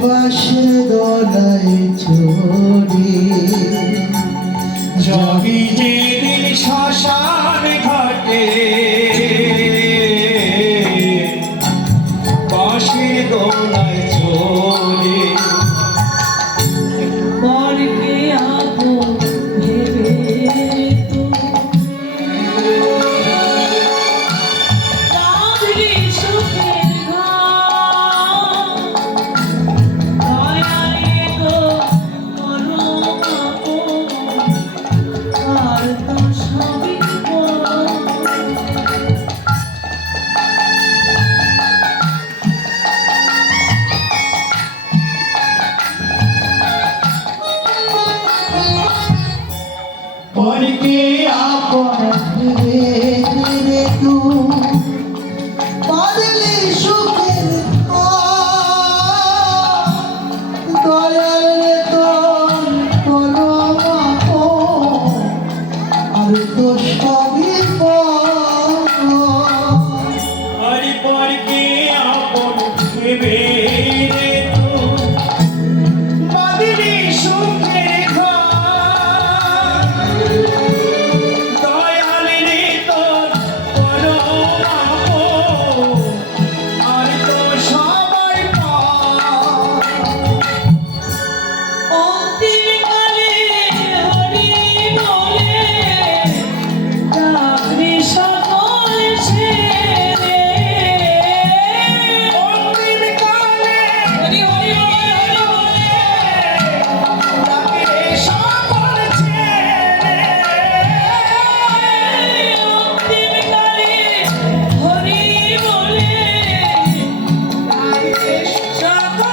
বাসে porque a porta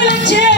সকল ছেড়ে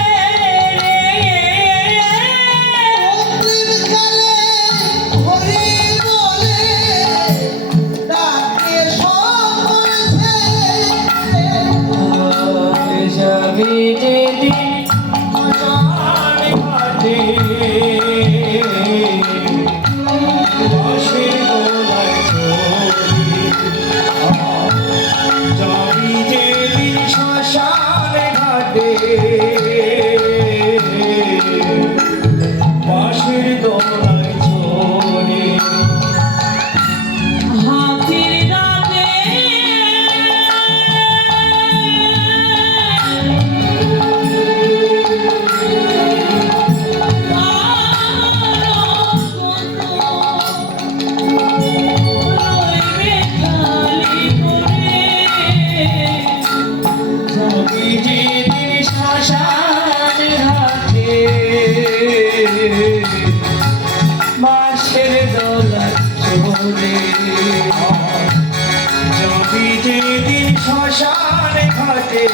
শ্মশান ঘাটে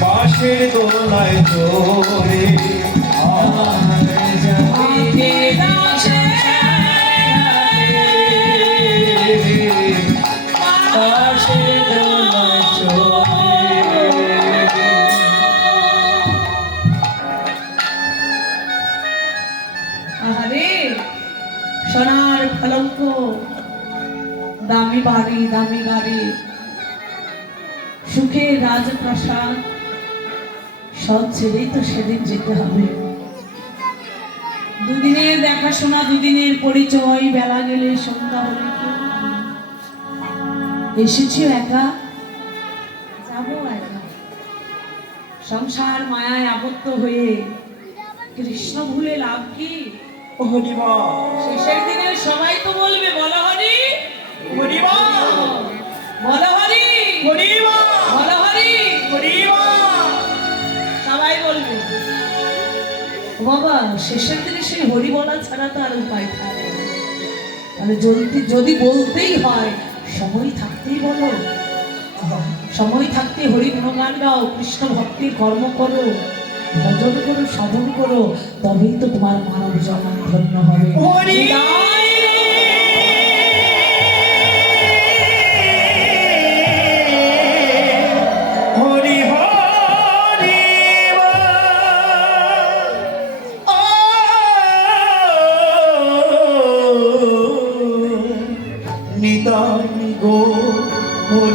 বাঁশের দোলায় চড়ে আরে সোনার ফলঙ্ক দামি বাড়ি দামি গাড়ি সুখে রাজপ্রাসাদ সব ছেড়েই তো সেদিন যেতে হবে। দুদিনের দেখাশোনা দুদিনের পরিচয় বেলা গেলে সন্ধ্যা হলে। এসেছি একা যাব একা। সংসার মায়ায় আবদ্ধ হয়ে কৃষ্ণ ভুলে লাভ কি? শেষের দিনে সবাই তো বলবে বলো হরি হরিবা বলো হরি হরিবা বলো হরি হরিবা সবাই বলবে। বাবা শেষের দিনে সেই হরি বলা ছাড়া তো আর উপায় থাকে না। যদি যদি বলতেই হয় সময় থাকতেই বলো। সময় থাকতে হরি গুণগান গাও কৃষ্ণ ভক্তির কর্ম করো ভজন করো সাধন করো তবেই তো তোমার মানব জন্ম ধন্য হবে। ওই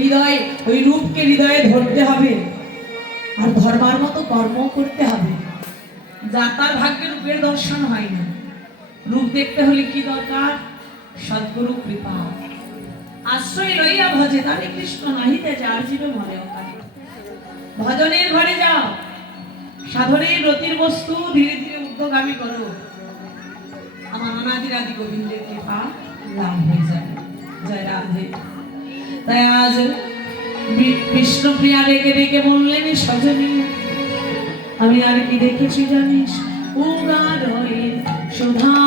হৃদয়, ওই রূপকে হৃদয়ে ধরতে হবে। আর ধর্মার মতো কর্ম করতে হবে। যা তার রূপের দর্শন হয় না। রূপ দেখতে হলে কি দরকার? সদ্গুরু কৃপা। আশ্রয় লইয়া ভজে তারে কৃষ্ণ নাহিতে যার জীবে অকালে ভজনের ঘরে যাও, সাধনের রতির বস্তু ধীরে ধীরে উদ্যোগামী করো। আমার আদি গোবিন্দের কৃপা লাভ হয়ে যাবে জয় রাধে। তাই আজ বিষ্ণুপ্রিয়া রেগে রেগে বললেন সজনী, আমি আর কি দেখেছি জানিস? উগার হয়ে সুধা